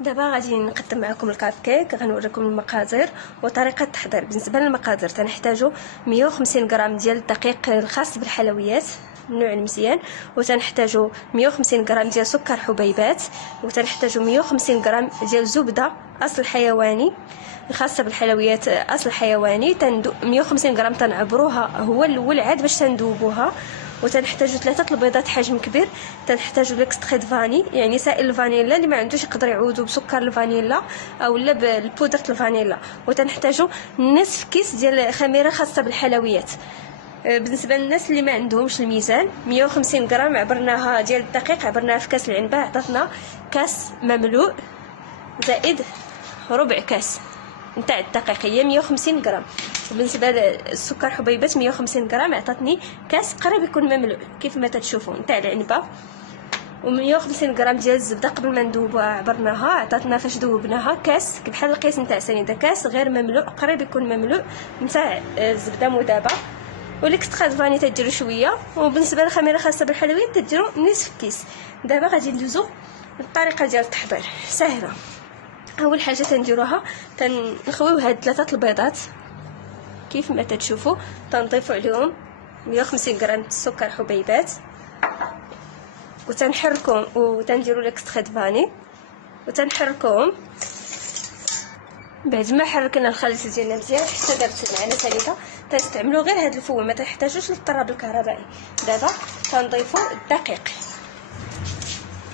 دابا غادي نقدم معكم الكاب كيك، غنوريكم المقادير وطريقه التحضير. بالنسبه للمقادير تنحتاجوا 150 غرام ديال الدقيق الخاص بالحلويات النوع المزيان، وتنحتاجوا 150 غرام ديال سكر حبيبات، وتنحتاجوا 150 غرام ديال زبده اصل حيواني الخاصه بالحلويات اصل حيواني 150 غرام تنعبروها هو الاول عاد باش تندوبوها، وتنحتاجوا 3 البيضات حجم كبير، تنحتاجوا ليكستري فاني يعني سائل الفانيلا اللي ما عندوش يقدر يعوضوا بسكر الفانيلا او لا بالبودره الفانيلا، وتنحتاجوا نصف كيس ديال خميره خاصه بالحلويات. بالنسبه للناس اللي ما عندهمش الميزان 150 غرام عبرناها ديال الدقيق عبرناها في كاس العنبه، عطاتنا كاس مملوء زائد ربع كاس نتاع الدقيق هي 150 غرام. وبالنسبه للسكر حبيبات 150 غرام عطاتني كاس قريب يكون مملوء كيف ما تتشوفوا نتاع العنبه. و150 غرام ديال الزبده قبل ما ندوبوها عبرناها عطاتنا فاش ذوبناها كاس بحال القيس نتاع سنيده، كاس غير مملوء قريب يكون مملوء نتاع الزبده مذابه. وليكسترا فاني تديروا شويه، وبالنسبه للخميره خاصه بالحلويات تديروا نصف كيس. دابا غادي ندوزو الطريقه ديال التحضير سهله. اول حاجه تنديروها تنخويو هاد 3 البيضات كيف ما تتشوفوا، تنضيفوا عليهم 150 غرام السكر حبيبات، وتنحركوهم وتنديروا ليكستري فاني وتنحركوهم. بعد ما حركنا الخليط ديالنا مزيان حتى دابت معنا سليطه، تنستعملوا غير هاد الفوه ما تحتاجوش للطراب الكهربائي. دابا تنضيفوا الدقيق،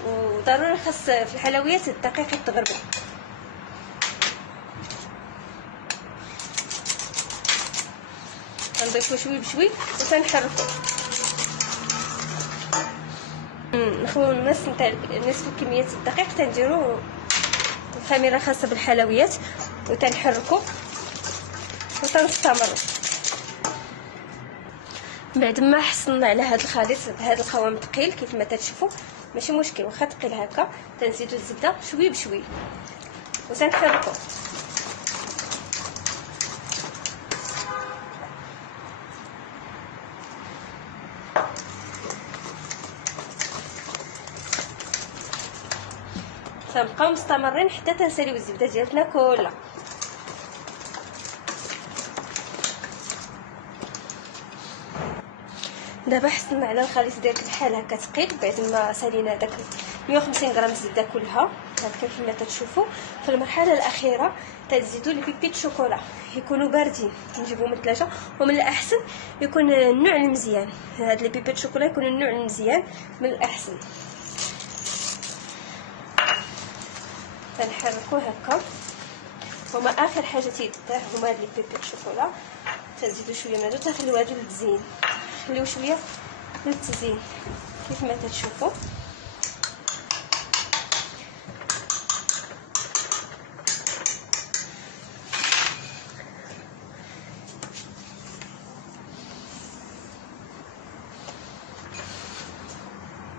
وضروري خاص في الحلويات الدقيق يتغربل. نضيفو شوي بشوي وتنحركو، نخويو نصف كميه الدقيق، تنديرو الخميره خاصه بالحلويات وتنحركو وتنستمروا. بعد ما حصلنا على هذا الخليط بهذا القوام ثقيل كيف ما تتشوفوا ماشي مشكل واخا ثقيل هكا، تنزيدوا الزبده شوي بشوي وتنحركو. تنبقاو مستمرين حتى تنساليو الزبده ديالتنا كلها. دابا حصلنا على الخليط ديال بحال هكا ثقيل. بعد ما سالينا داك 150 غرام الزبده كلها هكا كما تتشوفوا، في المرحله الاخيره تزيدوا لي بيبي الشوكولا يكونوا باردين، نجيبوهم من الثلاجه، ومن الاحسن يكون النوع المزيان. هاد لي بيبي الشوكولا يكون النوع المزيان من الاحسن. تنحركو هكا، هما اخر حاجه تيدار هما هاد لي بيبي الشوكولا. تزيدوا شويه من هادو تخليو هادو للتزيين، خليو شويه للتزيين كيف ما تتشوفوا.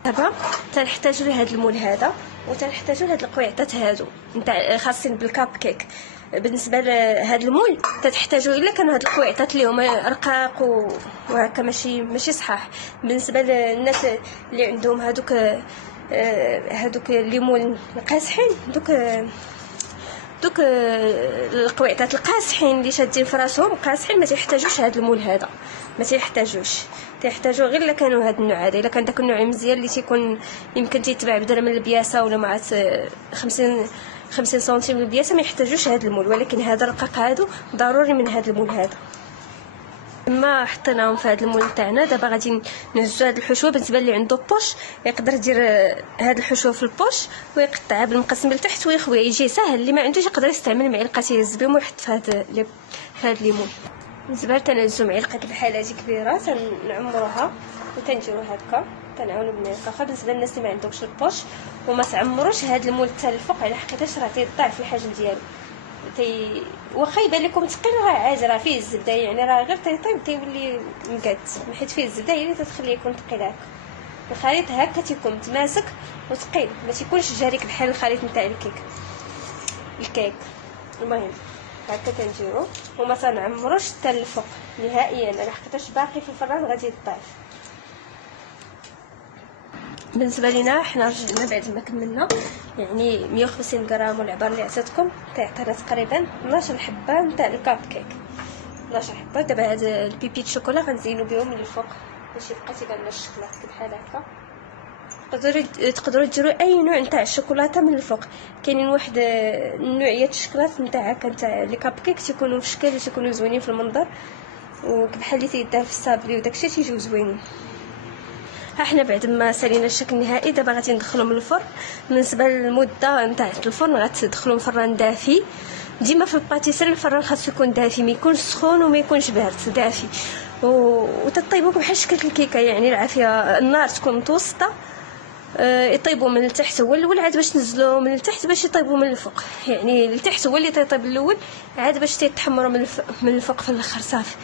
دابا تنحتاجوا لهاد المول هذا، وتنحتاجوا لهاد القويعطات هادو نتاع خاصين بالكاب كيك. بالنسبه لهاد المول تتحتاجوا الا كانوا هاد القويعطات اللي هما رقاق وهكا ماشي صحاح. بالنسبه للناس اللي عندهم هادوك الليمون القاصحين، دوك القويعطات القاصحين اللي شادين في راسهم قاصحين ما تيحتاجوش هاد المول هذا، ما تيحتاجوا غير الا كانوا هاد النوع هذا. الا كان داك النوع مزيان اللي تيكون يمكن تيتباع بدرهم البياسه ولا مع 50 سنتيم البياسه ما يحتاجوش هاد المول، ولكن هذا الرقاق هادو ضروري من هاد المول هذا. ما حطيناهم في هذا المول تاعنا. دابا غادي نهزوا هذا الحشوه. بالنسبه اللي عنده بوش يقدر يدير هذا الحشوه في البوش ويقطعها بالمقص من تحت ويخويها، يجي ساهل. اللي ما عندوش يقدر يستعمل معلقه يهز بهم ويحط في هذا الليمون. بالنسبه تنهزوا معلقه بحال هذه كبيره تنعمروها وتنديروا هكا، تنعاونوا بالمعلقه. بالنسبه للناس اللي ما عندهمش البوش وما تعمروش هذا المول حتى الفوق، على حقيقه راه تيضاعف الحجم ديالو. واخا يبان لكم ثقيل راه عادي، راه فيه الزبده يعني راه غير تيطيب تيولي مقاد، حيت فيه الزبده هي اللي تتخليه يكون ثقيل هكا. الخليط هكا تيكون متماسك وثقيل، ما تيكونش جاريك بحال الخليط نتاع الكيك. المهم هكا تنديرو وما تنعمروش حتى الفوق نهائيا، على حقيقه باقي في الفران غادي يضعف. بالنسبه لينا حنا رجعنا بعد ما كملنا، يعني 150 غرام والعبار اللي عطيتكم تعطينا تقريبا 12 حبه نتاع الكاب كيك. 12 حبه. دابا هاد البيبي الشوكولا غنزينو بهم من الفوق باش يبقى تيبان لنا الشكلاط بحال هكا. تقدروا ديروا اي نوع نتاع الشوكولاته من الفوق. كاينين واحد النوعيات الشوكولات نتاع هكا نتاع لي كاب كيك تيكونوا في شكل تيكونوا زوينين في المنظر، وبحال اللي تيدار في الصابلي وداكشي تيجيو زوينين. ها حنا بعد ما سالينا الشكل النهائي دابا غادي ندخلهم للفرن. بالنسبه للمده نتاع الفرن غتدخلهم فران دافي. ديما في الباتيسري الفران خاصو يكون دافي، ما يكونش سخون وما يكونش بارد، دافي. وتطيبوا بحال شكل الكيكه، يعني العافيه النار تكون متوسطه. يطيبوا من التحت هو الاول عاد باش نزلوا من التحت باش يطيبوا من الفوق، يعني التحت هو اللي تيطيب الاول عاد باش تيتحمروا من الفوق في الاخر. صافي